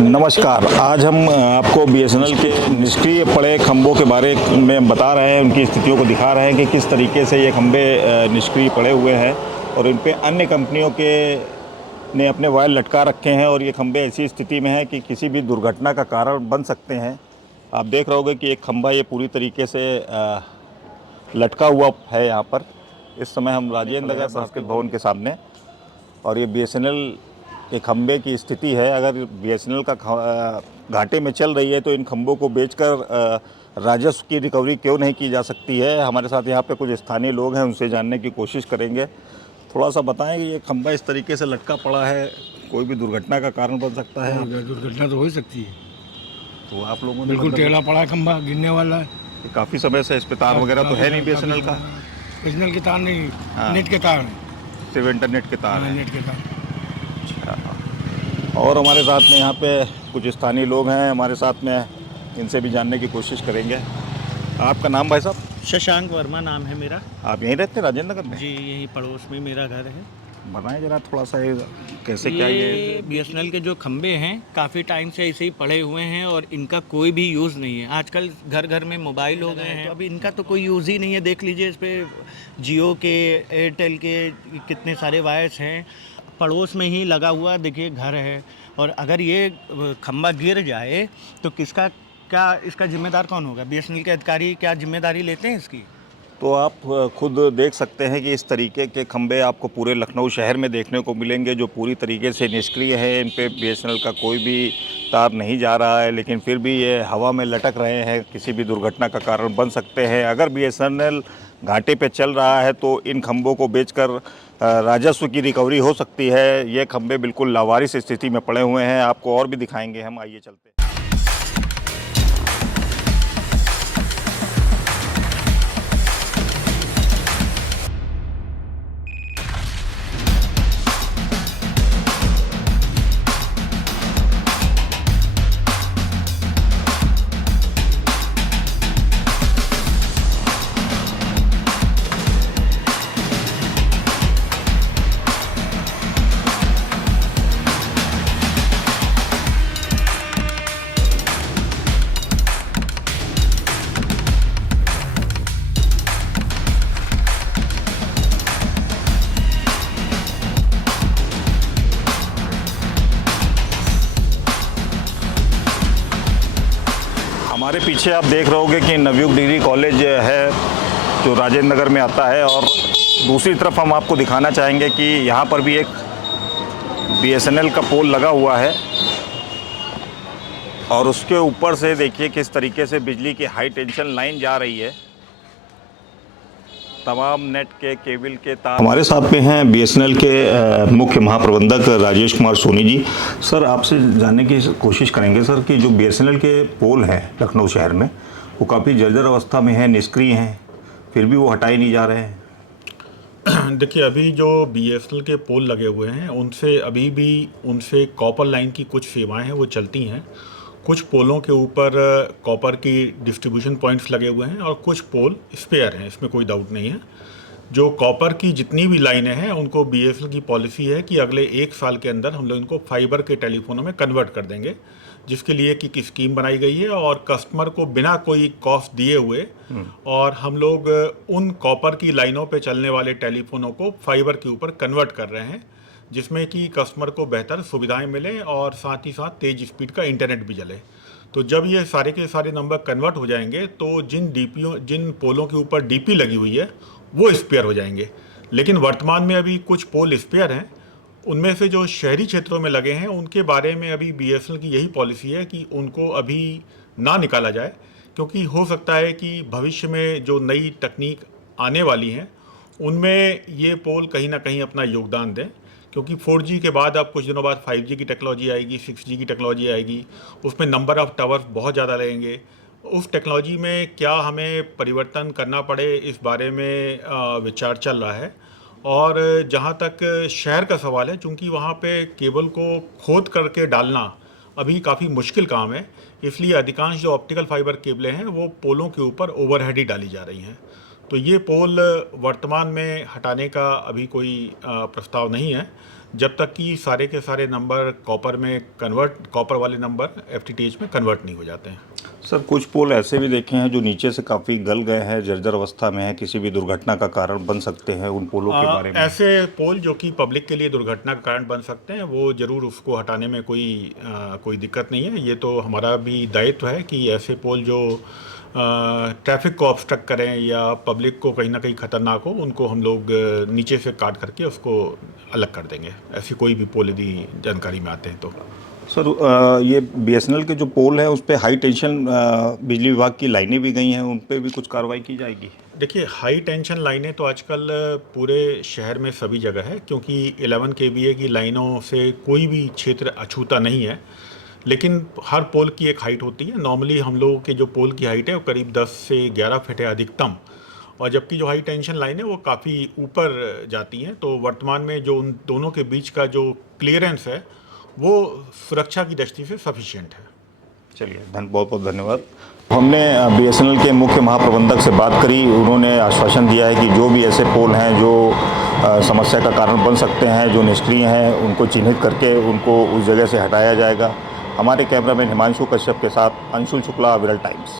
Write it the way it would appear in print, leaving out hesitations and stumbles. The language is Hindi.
नमस्कार। आज हम आपको बीएसएनएल के निष्क्रिय पड़े खंभों के बारे में बता रहे हैं, उनकी स्थितियों को दिखा रहे हैं कि किस तरीके से ये खंभे निष्क्रिय पड़े हुए हैं और इन पे अन्य कंपनियों के ने अपने वायर लटका रखे हैं और ये खंभे ऐसी स्थिति में हैं कि किसी भी दुर्घटना का कारण बन सकते हैं। आप देख रहे होंगे कि एक खंभा ये पूरी तरीके से लटका हुआ है। यहाँ पर इस समय हम राजेंद्र नगर संस्कृत भवन के सामने, और ये बीएसएनएल के खंभे की स्थिति है। अगर बीएसएनएल का घाटे में चल रही है तो इन खंभों को बेचकर राजस्व की रिकवरी क्यों नहीं की जा सकती है। हमारे साथ यहाँ पे कुछ स्थानीय लोग हैं, उनसे जानने की कोशिश करेंगे। थोड़ा सा बताएं कि ये खंभा इस तरीके से लटका पड़ा है, कोई भी दुर्घटना का कारण बन सकता है। दुर्घटना तो हो ही सकती है। तो आप लोगों ने बिल्कुल टेढ़ा पड़ा है, खंभा गिरने वाला है। काफ़ी समय से इस पे तार वगैरह तो है नहीं बीएसएनएल का? बीएसएनएल के तार नहीं, नेट के तार हैं। सिर्फ इंटरनेट के तार हैं। नेट के तार। और हमारे साथ में यहाँ पे कुछ स्थानीय लोग हैं हमारे साथ में, इनसे भी जानने की कोशिश करेंगे। आपका नाम भाई साहब? शशांक वर्मा नाम है मेरा। आप यहीं रहते हैं राजेंद्र नगर में? जी, यहीं पड़ोस में मेरा घर है। बताएं जरा थोड़ा सा ये कैसे क्या ये बीएसएनएल के जो खंबे हैं काफ़ी टाइम से ऐसे ही पड़े हुए हैं और इनका कोई भी यूज़ नहीं है। आजकल घर घर में मोबाइल हो गए हैं, तो अभी इनका तो कोई यूज़ ही नहीं है। देख लीजिए, इस पर जियो के, एयरटेल के कितने सारे वायर्स हैं। पड़ोस में ही लगा हुआ देखिए घर है, और अगर ये खंबा गिर जाए तो क्या इसका जिम्मेदार कौन होगा? बीएसएनएल के अधिकारी क्या जिम्मेदारी लेते हैं इसकी? तो आप खुद देख सकते हैं कि इस तरीके के खंबे आपको पूरे लखनऊ शहर में देखने को मिलेंगे, जो पूरी तरीके से निष्क्रिय है। इन पे बीएसएनएल का कोई भी तार नहीं जा रहा है, लेकिन फिर भी ये हवा में लटक रहे हैं, किसी भी दुर्घटना का कारण बन सकते हैं। अगर बीएसएनएल घाटे पे चल रहा है तो इन खंभों को बेचकर राजस्व की रिकवरी हो सकती है। ये खंभे बिल्कुल लावारिस स्थिति में पड़े हुए हैं। आपको और भी दिखाएंगे हम, आइए चलते हैं। हमारे पीछे आप देख रहे होंगे कि नवयुग डिग्री कॉलेज है जो राजेंद्र नगर में आता है, और दूसरी तरफ हम आपको दिखाना चाहेंगे कि यहाँ पर भी एक बीएसएनएल का पोल लगा हुआ है, और उसके ऊपर से देखिए किस तरीके से बिजली की हाई टेंशन लाइन जा रही है। तमाम नेट के केबल के तार। हमारे साथ में हैं बीएसएनएल के मुख्य महाप्रबंधक राजेश कुमार सोनी जी। सर, आपसे जानने की कोशिश करेंगे सर कि जो बीएसएनएल के पोल हैं लखनऊ शहर में, वो काफ़ी जर्जर अवस्था में है, निष्क्रिय हैं, फिर भी वो हटाए नहीं जा रहे हैं। देखिए, अभी जो बीएसएनएल के पोल लगे हुए हैं उनसे कॉपर लाइन की कुछ सेवाएं हैं वो चलती हैं। कुछ पोलों के ऊपर कॉपर की डिस्ट्रीब्यूशन पॉइंट्स लगे हुए हैं और कुछ पोल स्पेयर हैं, इसमें कोई डाउट नहीं है। जो कॉपर की जितनी भी लाइनें हैं उनको बीएसएनएल की पॉलिसी है कि अगले 1 साल के अंदर हम लोग इनको फाइबर के टेलीफोनों में कन्वर्ट कर देंगे, जिसके लिए की स्कीम बनाई गई है, और कस्टमर को बिना कोई कॉस्ट दिए हुए और हम लोग उन कॉपर की लाइनों पे चलने वाले टेलीफोनों को फाइबर के ऊपर कन्वर्ट कर रहे हैं, जिसमें कि कस्टमर को बेहतर सुविधाएं मिले और साथ ही साथ तेज स्पीड का इंटरनेट भी चले। तो जब ये सारे के सारे नंबर कन्वर्ट हो जाएंगे तो जिन पोलों के ऊपर डीपी लगी हुई है वो स्पेयर हो जाएंगे। लेकिन वर्तमान में अभी कुछ पोल स्पेयर हैं, उनमें से जो शहरी क्षेत्रों में लगे हैं उनके बारे में अभी बीएसएनएल की यही पॉलिसी है कि उनको अभी ना निकाला जाए, क्योंकि हो सकता है कि भविष्य में जो नई तकनीक आने वाली हैं उनमें ये पोल कहीं ना कहीं अपना योगदान दें, क्योंकि 4G के बाद अब कुछ दिनों बाद 5G की टेक्नोलॉजी आएगी, 6G की टेक्नोलॉजी आएगी, उसमें नंबर ऑफ़ टावर्स बहुत ज़्यादा रहेंगे। उस टेक्नोलॉजी में क्या हमें परिवर्तन करना पड़े, इस बारे में विचार चल रहा है। और जहाँ तक शहर का सवाल है, चूँकि वहाँ पे केबल को खोद करके डालना अभी काफ़ी मुश्किल काम है, इसलिए अधिकांश जो ऑप्टिकल फाइबर केबलें हैं वो पोलों के ऊपर ओवरहेड ही डाली जा रही हैं। तो ये पोल वर्तमान में हटाने का अभी कोई प्रस्ताव नहीं है, जब तक कि सारे के सारे नंबर कॉपर वाले नंबर FTTH में कन्वर्ट नहीं हो जाते हैं। सर कुछ पोल ऐसे भी देखे हैं जो नीचे से काफ़ी गल गए हैं, जर्जर अवस्था में है, किसी भी दुर्घटना का कारण बन सकते हैं, उन पोलों के बारे में? ऐसे पोल जो कि पब्लिक के लिए दुर्घटना का कारण बन सकते हैं, वो ज़रूर उसको हटाने में कोई दिक्कत नहीं है। ये तो हमारा भी दायित्व है कि ऐसे पोल जो ट्रैफिक को ऑब्स्ट्रक्ट करें या पब्लिक को कहीं ना कहीं खतरनाक हो, उनको हम लोग नीचे से काट करके उसको अलग कर देंगे, ऐसी कोई भी पोल यदि जानकारी में आते हैं तो। सर ये BSNL के जो पोल है उस पर हाई टेंशन बिजली विभाग की लाइनें भी गई हैं, उन पर भी कुछ कार्रवाई की जाएगी? देखिए, हाई टेंशन लाइनें तो आजकल पूरे शहर में सभी जगह है, क्योंकि 11 kVA की लाइनों से कोई भी क्षेत्र अछूता नहीं है। लेकिन हर पोल की एक हाइट होती है। नॉर्मली हम लोगों के जो पोल की हाइट है वो करीब 10 से 11 फीट है अधिकतम, और जबकि जो हाई टेंशन लाइन है वो काफ़ी ऊपर जाती हैं। तो वर्तमान में जो उन दोनों के बीच का जो क्लियरेंस है वो सुरक्षा की दृष्टि से सफिशिएंट है। चलिए, बहुत बहुत धन्यवाद। हमने BSNL के मुख्य महाप्रबंधक से बात करी, उन्होंने आश्वासन दिया है कि जो भी ऐसे पोल हैं जो समस्या का कारण बन सकते हैं, जो निष्क्रिय हैं, उनको चिन्हित करके उनको उस जगह से हटाया जाएगा। हमारे कैमरामैन हिमांशु कश्यप के साथ अंशुल शुक्ला, विरल टाइम्स।